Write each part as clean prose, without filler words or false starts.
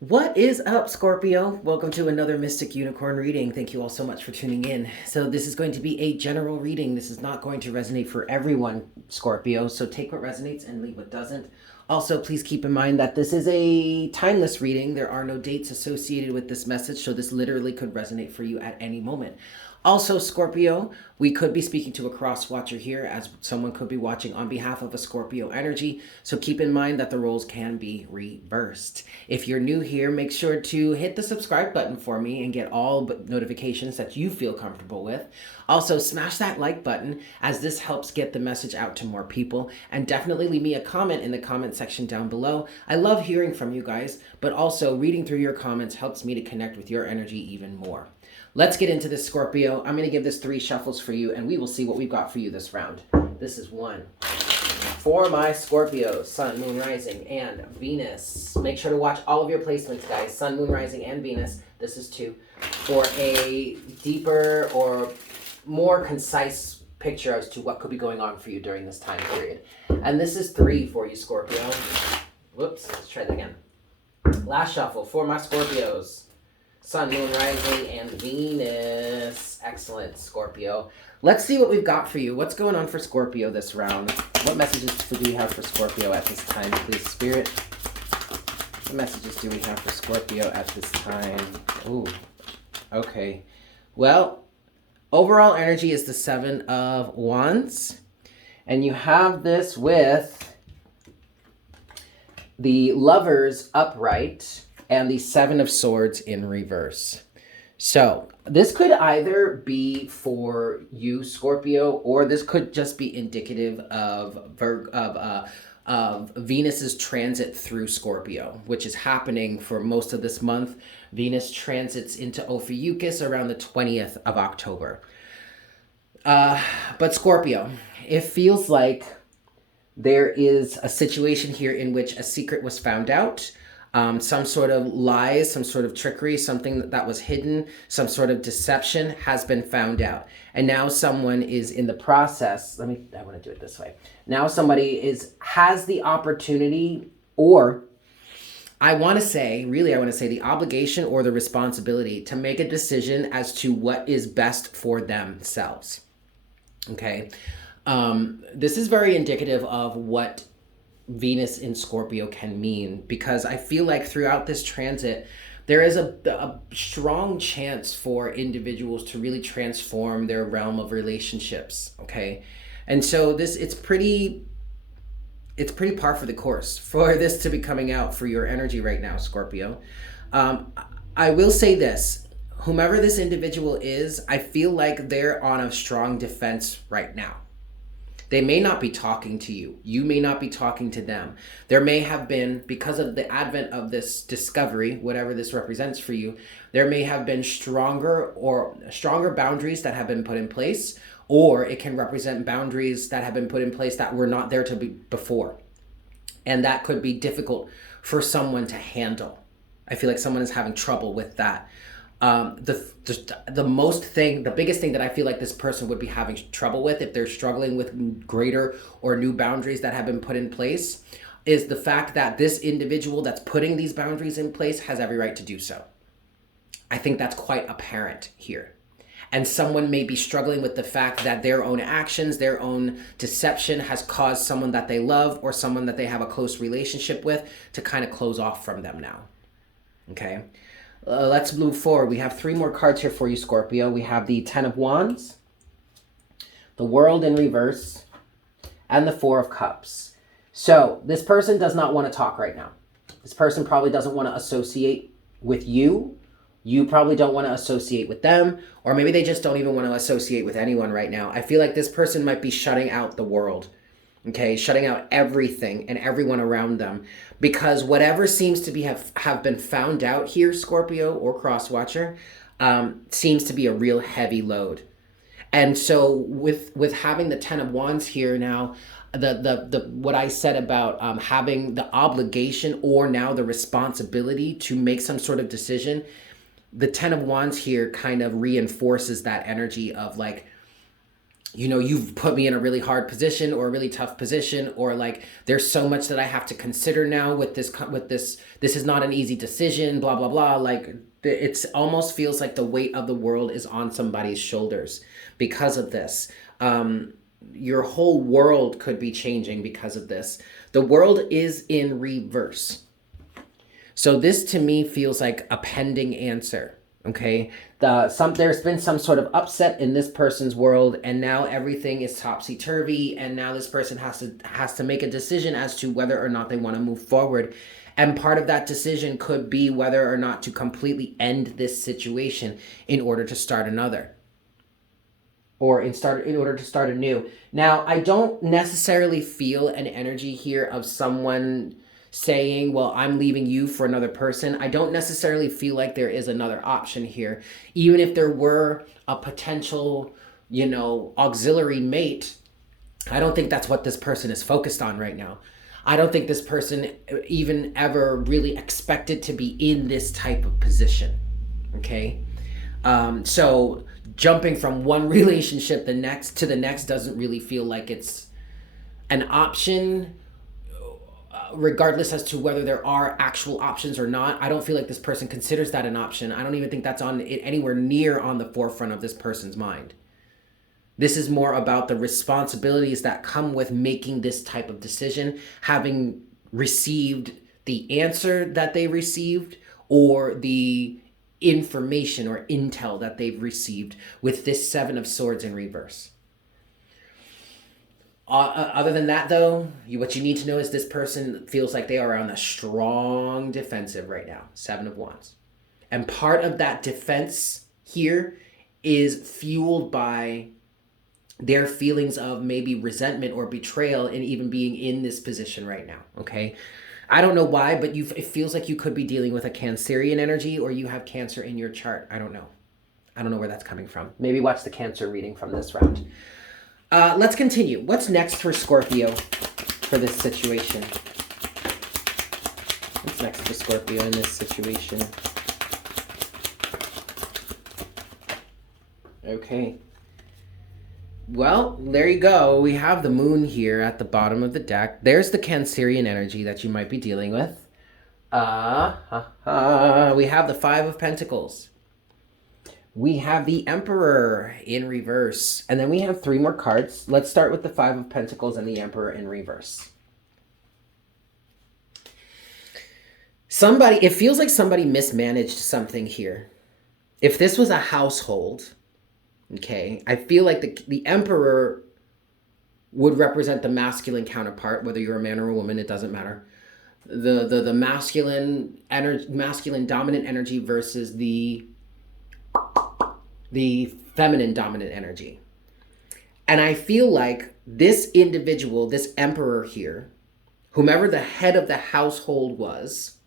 What is up, Scorpio? Welcome to another Mystic Unicorn reading. Thank you all so much for tuning in. So this is going to be a general reading. This is not going to resonate for everyone, Scorpio. So take what resonates and leave what doesn't. Also, please keep in mind that this is a timeless reading. There are no dates associated with this message, so this literally could resonate for you at any moment. Also, Scorpio, we could be speaking to a cross watcher here, as someone could be watching on behalf of a Scorpio energy. So keep in mind that the roles can be reversed. If you're new here, make sure to hit the subscribe button for me and get all notifications that you feel comfortable with. Also, smash that like button, as this helps get the message out to more people. And definitely leave me a comment in the comment section down below. I love hearing from you guys, but also reading through your comments helps me to connect with your energy even more. Let's get into this, Scorpio. I'm going to give this 3 shuffles for you, and we will see what we've got for you this round. This is 1. For my Scorpio, Sun, Moon, Rising, and Venus. Make sure to watch all of your placements, guys. Sun, Moon, Rising, and Venus. This is 2. For a deeper or more concise picture as to what could be going on for you during this time period. And this is 3 for you, Scorpio. Whoops, let's try that again. Last shuffle for my Scorpios. Sun, Moon, Rising, and Venus. Excellent, Scorpio. Let's see what we've got for you. What's going on for Scorpio this round? What messages do we have for Scorpio at this time, please, Spirit? What messages do we have for Scorpio at this time? Ooh, okay. Well, overall energy is the 7 of Wands. And you have this with the Lovers upright and the 7 of Swords in reverse. So this could either be for you, Scorpio, or this could just be indicative of Venus's transit through Scorpio, which is happening for most of this month. Venus transits into Ophiuchus around the 20th of October. But Scorpio, it feels like there is a situation here in which a secret was found out. Some sort of lies, some sort of trickery, something that was hidden, some sort of deception has been found out. And now someone is in the process. I want to do it this way. Now somebody has the opportunity, or I want to say the obligation or the responsibility to make a decision as to what is best for themselves. Okay. This is very indicative of what Venus in Scorpio can mean, because I feel like throughout this transit there is a strong chance for individuals to really transform their realm of relationships. Okay, and so it's pretty par for the course for this to be coming out for your energy right now, Scorpio. I will say this: whomever this individual is, I feel like they're on a strong defense right now. They may not be talking to you. You may not be talking to them. There may have been, because of the advent of this discovery, whatever this represents for you, there may have been stronger boundaries that have been put in place, or it can represent boundaries that have been put in place that were not there to be before. And that could be difficult for someone to handle. I feel like someone is having trouble with that. The biggest thing that I feel like this person would be having trouble with, if they're struggling with greater or new boundaries that have been put in place, is the fact that this individual that's putting these boundaries in place has every right to do so. I think that's quite apparent here. And someone may be struggling with the fact that their own actions, their own deception has caused someone that they love or someone that they have a close relationship with to kind of close off from them now. Okay. Let's move forward. We have 3 more cards here for you, Scorpio. We have the 10 of Wands, the World in reverse, and the 4 of Cups. So this person does not want to talk right now. This person probably doesn't want to associate with you. You probably don't want to associate with them, or maybe they just don't even want to associate with anyone right now. I feel like this person might be shutting out the world. Okay, shutting out everything and everyone around them, because whatever seems to have been found out here, Scorpio or Crosswatcher, seems to be a real heavy load. And so with having the 10 of Wands here now, the what I said about having the obligation or now the responsibility to make some sort of decision, the 10 of Wands here kind of reinforces that energy of like, you know, you've put me in a really hard position or a really tough position, or like there's so much that I have to consider now with this is not an easy decision, blah blah blah. Like it's almost feels like the weight of the world is on somebody's shoulders because of this. Your whole world could be changing because of this. The world is in reverse. So this to me feels like a pending answer. Okay, there's been some sort of upset in this person's world, and now everything is topsy turvy, and now this person has to make a decision as to whether or not they want to move forward. And part of that decision could be whether or not to completely end this situation in order to start another, or in order to start anew. Now, I don't necessarily feel an energy here of someone saying, well, I'm leaving you for another person. I don't necessarily feel like there is another option here. Even if there were a potential, you know, auxiliary mate, I don't think that's what this person is focused on right now. I don't think this person even ever really expected to be in this type of position. Okay? So jumping from one relationship to the next doesn't really feel like it's an option, regardless as to whether there are actual options or not. I don't feel like this person considers that an option. I don't even think that's on anywhere near on the forefront of this person's mind. This is more about the responsibilities that come with making this type of decision, having received the answer that they received, or the information or intel that they've received with this Seven of Swords in reverse. Other than that, though, what you need to know is this person feels like they are on a strong defensive right now. Seven of Wands. And part of that defense here is fueled by their feelings of maybe resentment or betrayal in even being in this position right now, okay? I don't know why, but it feels like you could be dealing with a Cancerian energy, or you have Cancer in your chart. I don't know. I don't know where that's coming from. Maybe watch the Cancer reading from this round. Let's continue. What's next for Scorpio for this situation? What's next for Scorpio in this situation? Okay. Well, there you go. We have the moon here at the bottom of the deck. There's the Cancerian energy that you might be dealing with. We have the Five of Pentacles. We have the Emperor in reverse. And then we have three more cards. Let's start with the Five of Pentacles and the Emperor in reverse. It feels like somebody mismanaged something here. If this was a household, okay, I feel like the Emperor would represent the masculine counterpart, whether you're a man or a woman, it doesn't matter. The masculine dominant energy versus the feminine dominant energy. And I feel like this individual, this Emperor here, whomever the head of the household was,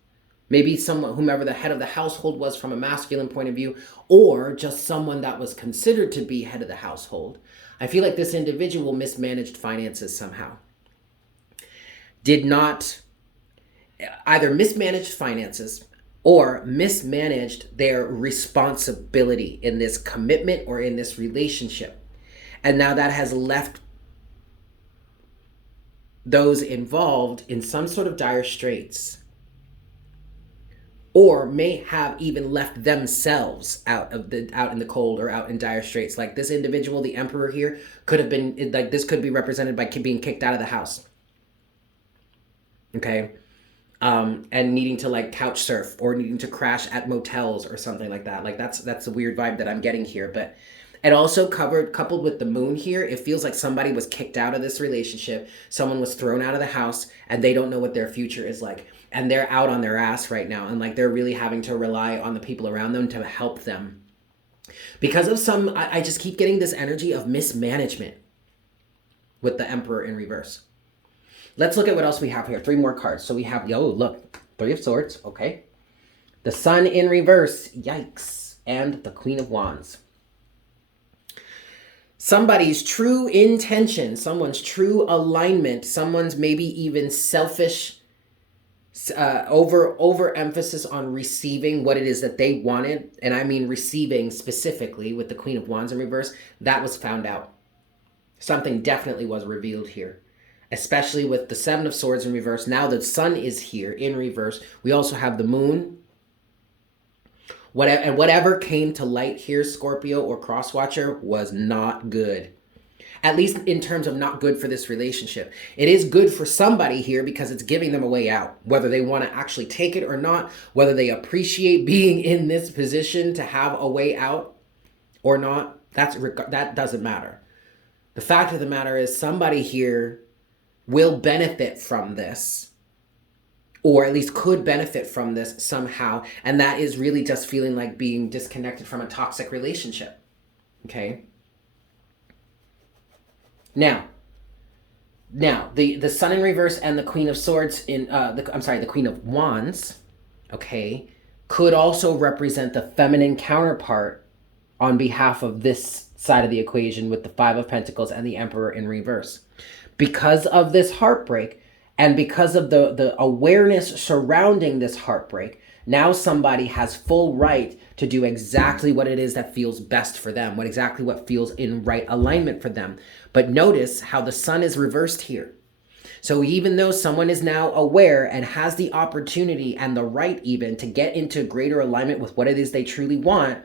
maybe whomever the head of the household was from a masculine point of view, or just someone that was considered to be head of the household, I feel like this individual mismanaged finances somehow. Did not either mismanaged finances or mismanaged their responsibility in this commitment or in this relationship. And now that has left those involved in some sort of dire straits, or may have even left themselves out in the cold or out in dire straits. Like this individual, the Emperor here, could have been, like this could be represented by being kicked out of the house. Okay? And needing to like couch surf or needing to crash at motels or something like that. Like that's a weird vibe that I'm getting here. But it also coupled with the moon here, it feels like somebody was kicked out of this relationship. Someone was thrown out of the house and they don't know what their future is like. And they're out on their ass right now. And like they're really having to rely on the people around them to help them. Because of I just keep getting this energy of mismanagement with the Emperor in reverse. Let's look at what else we have here. Three more cards. So we have, look, Three of Swords. Okay. The Sun in reverse. Yikes. And the Queen of Wands. Somebody's true intention, someone's true alignment, someone's maybe even selfish overemphasis on receiving what it is that they wanted. And I mean receiving specifically with the Queen of Wands in reverse. That was found out. Something definitely was revealed here, especially with the Seven of Swords in reverse. Now the Sun is here in reverse. We also have the Moon. Whatever came to light here, Scorpio or Crosswatcher, was not good. At least in terms of not good for this relationship. It is good for somebody here because it's giving them a way out. Whether they want to actually take it or not, whether they appreciate being in this position to have a way out or not, that doesn't matter. The fact of the matter is somebody here will benefit from this, or at least could benefit from this somehow, and that is really just feeling like being disconnected from a toxic relationship. Okay? Now, the Sun in reverse and the Queen of Swords in the Queen of Wands, okay, could also represent the feminine counterpart on behalf of this side of the equation with the Five of Pentacles and the Emperor in reverse. Because of this heartbreak and because of the awareness surrounding this heartbreak, now somebody has full right to do exactly what it is that feels best for them, what feels in right alignment for them. But notice how the Sun is reversed here. So even though someone is now aware and has the opportunity and the right even to get into greater alignment with what it is they truly want,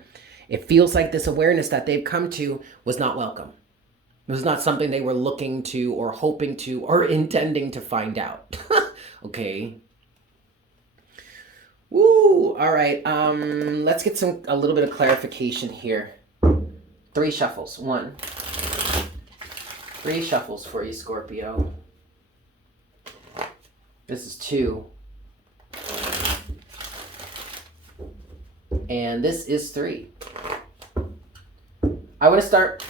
it feels like this awareness that they've come to was not welcome. It was not something they were looking to or hoping to or intending to find out. Okay. Woo! All right. Let's get a little bit of clarification here. 3 shuffles. 1. 3 shuffles for you, Scorpio. This is 2. And this is 3. I want to start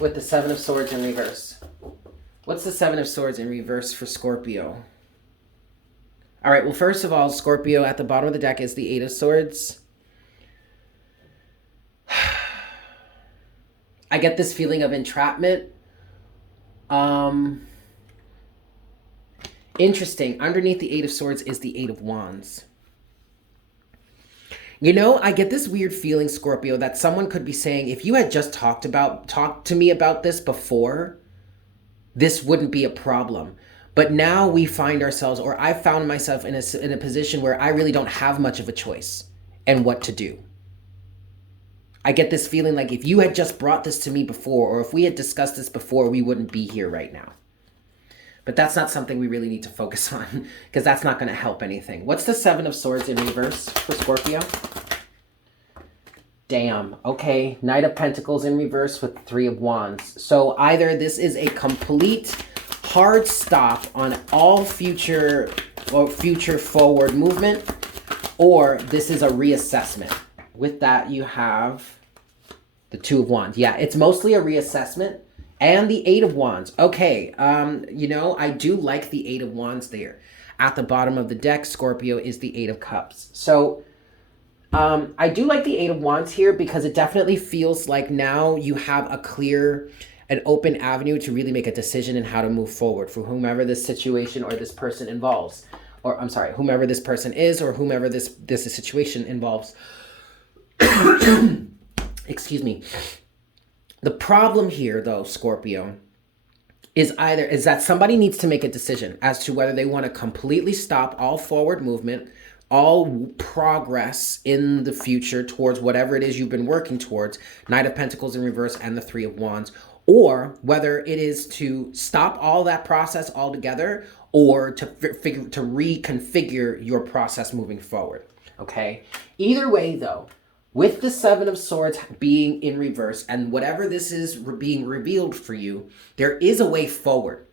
with the Seven of Swords in reverse. What's the Seven of Swords in reverse for Scorpio? All right, well, first of all, Scorpio, at the bottom of the deck is the Eight of Swords. I get this feeling of entrapment. Interesting. Underneath the Eight of Swords is the Eight of Wands. You know, I get this weird feeling, Scorpio, that someone could be saying, if you had just talked to me about this before, this wouldn't be a problem. But now we find ourselves, or I found myself in a position where I really don't have much of a choice in what to do. I get this feeling like if you had just brought this to me before, or if we had discussed this before, we wouldn't be here right now. But that's not something we really need to focus on, because that's not going to help anything. What's the Seven of Swords in reverse for Scorpio? Damn. Okay. Knight of Pentacles in reverse with 3 of Wands. So either this is a complete hard stop on all future forward movement, or this is a reassessment. With that, you have the 2 of Wands. Yeah, it's mostly a reassessment. And the 8 of Wands. Okay, you know, I do like the 8 of Wands there. At the bottom of the deck, Scorpio, is the 8 of Cups. So, I do like the 8 of Wands here because it definitely feels like now you have a clear and open avenue to really make a decision in how to move forward for whomever this situation or this person involves. Or, I'm sorry, whomever this person is or whomever this situation involves. Excuse me. The problem here, though, Scorpio, is that somebody needs to make a decision as to whether they want to completely stop all forward movement, all progress in the future towards whatever it is you've been working towards, Knight of Pentacles in reverse and the 3 of Wands, or whether it is to stop all that process altogether or to reconfigure your process moving forward, okay? Either way, though, with the Seven of Swords being in reverse and whatever this is being revealed for you, there is a way forward,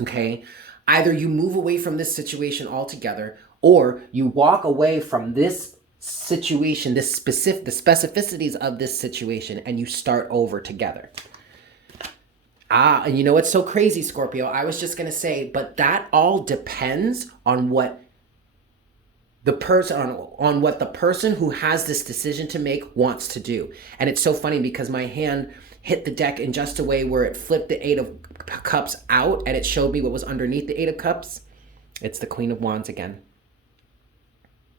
okay? Either you move away from this situation altogether or you walk away from this situation, the specificities of this situation, and you start over together. And you know what's so crazy, Scorpio? I was just going to say, but that all depends on what the person who has this decision to make wants to do. And it's so funny because my hand hit the deck in just a way where it flipped the 8 of Cups out and it showed me what was underneath the 8 of Cups. It's the Queen of Wands again.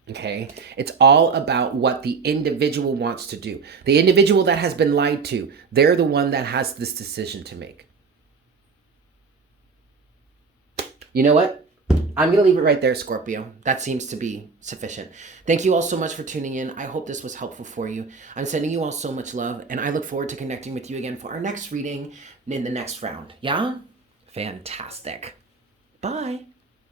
Okay? It's all about what the individual wants to do. The individual that has been lied to, they're the one that has this decision to make. You know what? I'm going to leave it right there, Scorpio. That seems to be sufficient. Thank you all so much for tuning in. I hope this was helpful for you. I'm sending you all so much love, and I look forward to connecting with you again for our next reading in the next round. Yeah? Fantastic. Bye.